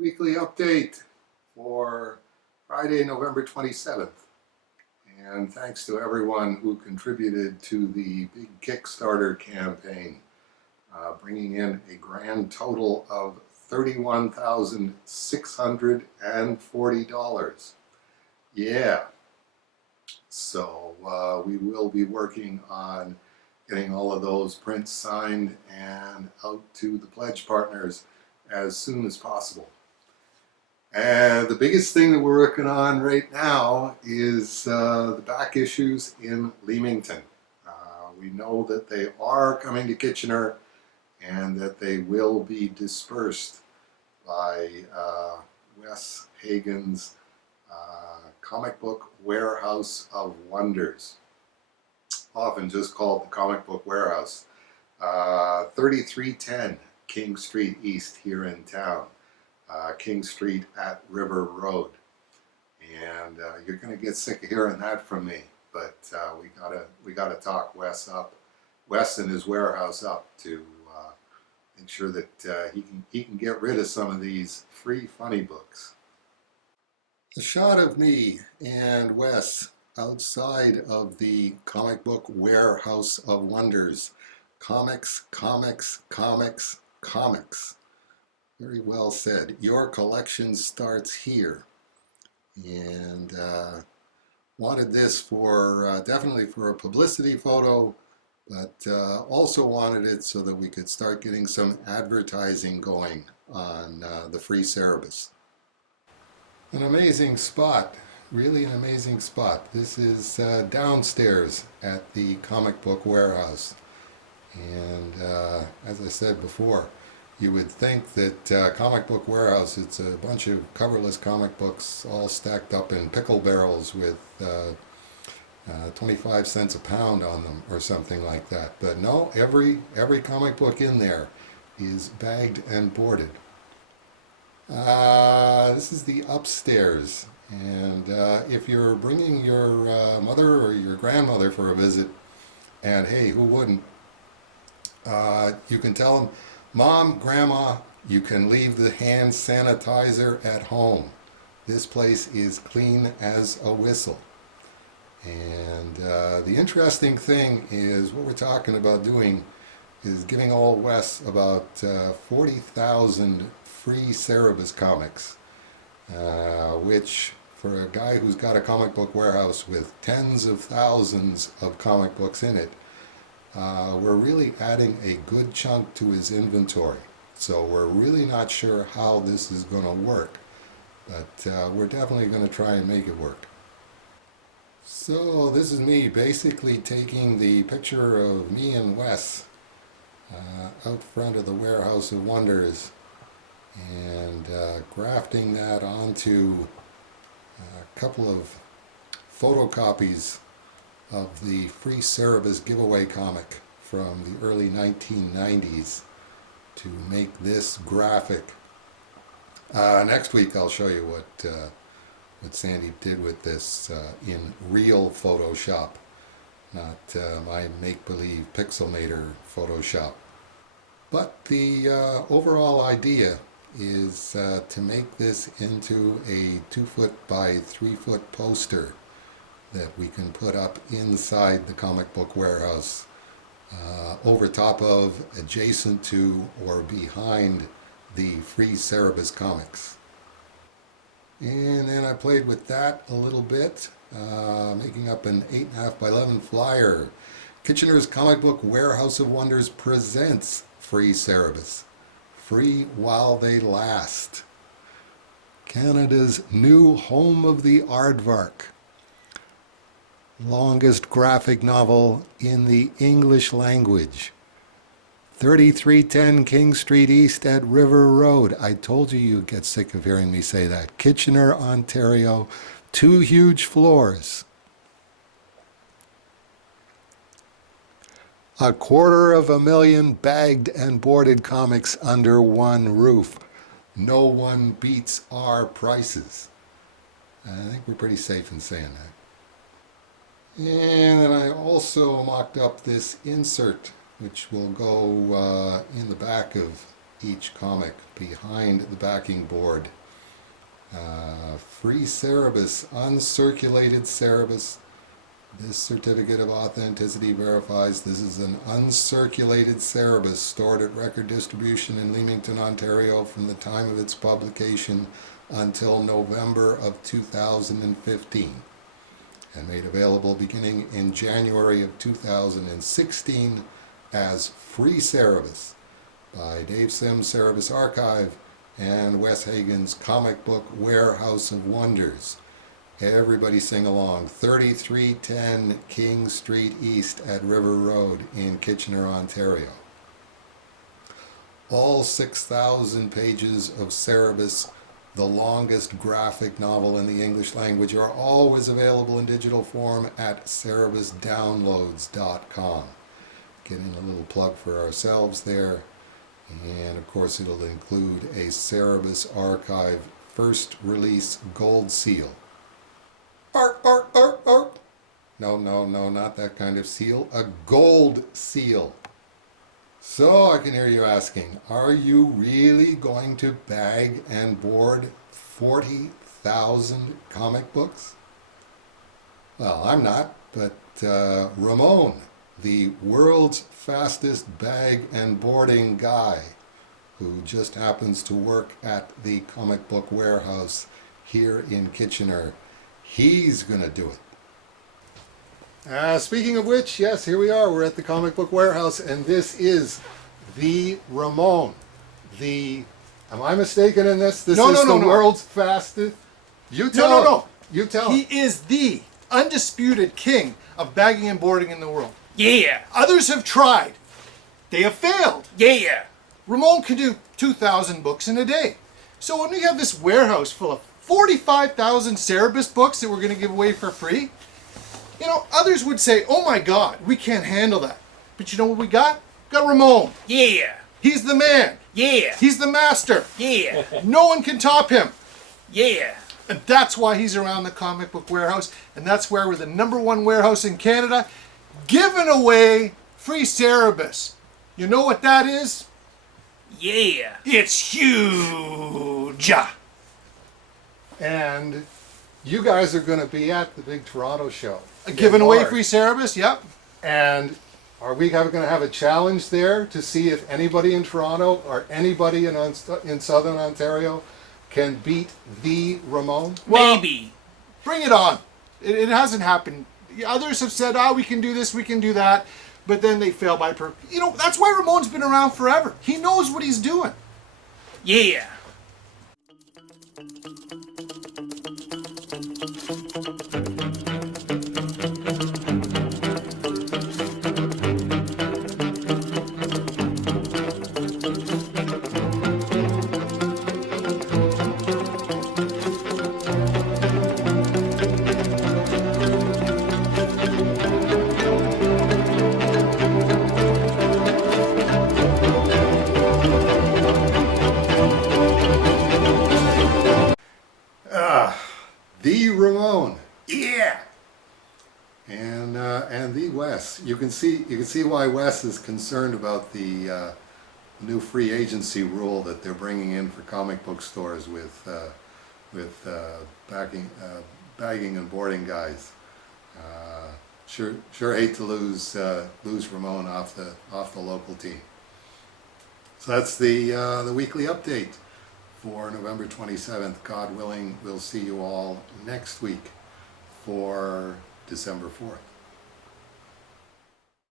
weekly update for Friday, November 27th. And thanks to everyone who contributed to the big Kickstarter campaign, bringing in a grand total of $31,640. Yeah. So we will be working on getting all of those prints signed and out to the pledge partners as soon as possible. And the biggest thing that we're working on right now is the back issues in Leamington. We know that they are coming to Kitchener and that they will be dispersed by Wes Hagan's Comic Book Warehouse of Wonders, often just called the Comic Book Warehouse. 3310 King Street East here in town. King Street at River Road. And you're going to get sick of hearing that from me, but we gotta talk Wes and his warehouse up to make sure that he can get rid of some of these free funny books. The shot of me and Wes outside of the Comic Book Warehouse of Wonders. Comics, comics, comics, comics. Very well said. Your collection starts here. And wanted this for definitely for a publicity photo, but also wanted it so that we could start getting some advertising going on the free Cerebus. An amazing spot, really an amazing spot. This is downstairs at the Comic Book Warehouse. And as I said before, you would think that Comic Book Warehouse, it's a bunch of coverless comic books all stacked up in pickle barrels with 25 cents a pound on them or something like that. But no, every comic book in there is bagged and boarded. This is the upstairs, and if you're bringing your mother or your grandmother for a visit, and hey, who wouldn't, you can tell them, Mom, Grandma, you can leave the hand sanitizer at home. This place is clean as a whistle. And the interesting thing is what we're talking about doing is giving old Wes about 40,000 free Cerebus comics, which for a guy who's got a comic book warehouse with tens of thousands of comic books in it, we're really adding a good chunk to his inventory. So we're really not sure how this is going to work, but we're definitely going to try and make it work. So this is me basically taking the picture of me and Wes out front of the Warehouse of Wonders and grafting that onto a couple of photocopies of the free Cerebus giveaway comic from the early 1990s to make this graphic. Next week I'll show you what Sandy did with this in real Photoshop, not my make-believe Pixelmator Photoshop. But the overall idea is to make this into a 2-foot by 3-foot poster that we can put up inside the Comic Book Warehouse, over top of, adjacent to, or behind the free Cerebus comics. And then I played with that a little bit, making up an 8.5 by 11 flyer. Kitchener's Comic Book Warehouse of Wonders presents free Cerebus. Free while they last. Canada's new home of the Aardvark. Longest graphic novel in the English language. 3310 King Street East at River Road. I told you you'd get sick of hearing me say that. Kitchener, Ontario. 2 huge floors. 250,000 bagged and boarded comics under one roof. No one beats our prices. I think we're pretty safe in saying that. And then I also mocked up this insert, which will go in the back of each comic behind the backing board. Free Cerebus, uncirculated Cerebus. This certificate of authenticity verifies this is an uncirculated Cerebus stored at Record Distribution in Leamington, Ontario from the time of its publication until November of 2015, and made available beginning in January of 2016 as Free Cerebus by Dave Sim's Cerebus Archive and Wes Hagan's Comic Book Warehouse of Wonders. Everybody sing along. 3310 King Street East at River Road in Kitchener, Ontario. All 6,000 pages of Cerebus, the longest graphic novel in the English language, are always available in digital form at cerebusdownloads.com. Getting a little plug for ourselves there. And of course it'll include a Cerebus Archive first release gold seal. Art. No, not that kind of seal. A gold seal. So I can hear you asking, are you really going to bag and board 40,000 comic books? Well, I'm not, but Ramon, the world's fastest bag and boarding guy, who just happens to work at the Comic Book Warehouse here in Kitchener, he's going to do it. Speaking of which, yes, here we are. We're at the Comic Book Warehouse, and this is the Ramon. Am I mistaken in this? This is the world's fastest. You tell. No. You tell. He is the undisputed king of bagging and boarding in the world. Yeah. Others have tried. They have failed. Yeah. Ramon can do 2,000 books in a day. So when we have this warehouse full of 45,000 Cerebus books that we're going to give away for free, others would say, oh my God, we can't handle that. But you know what we got? We got Ramon. Yeah. He's the man. Yeah. He's the master. Yeah. No one can top him. Yeah. And that's why he's around the Comic Book Warehouse. And that's where we're the #1 warehouse in Canada, giving away free Cerebus. You know what that is? Yeah. It's huge. And you guys are going to be at the big Toronto show. Giving away free Cerebus, yep. And are we going to have a challenge there to see if anybody in Toronto or anybody in Southern Ontario can beat the Ramon? Well, Maybe. Bring it on. It hasn't happened. Others have said, we can do this, we can do that. But then they fail by that's why Ramon's been around forever. He knows what he's doing. Yeah. The Ramon. Yeah. And the Wes. You can see why Wes is concerned about the new free agency rule that they're bringing in for comic book stores with bagging and boarding guys. Sure hate to lose Ramon off the local team. So that's the weekly update for November 27th. God willing, we'll see you all next week for December 4th.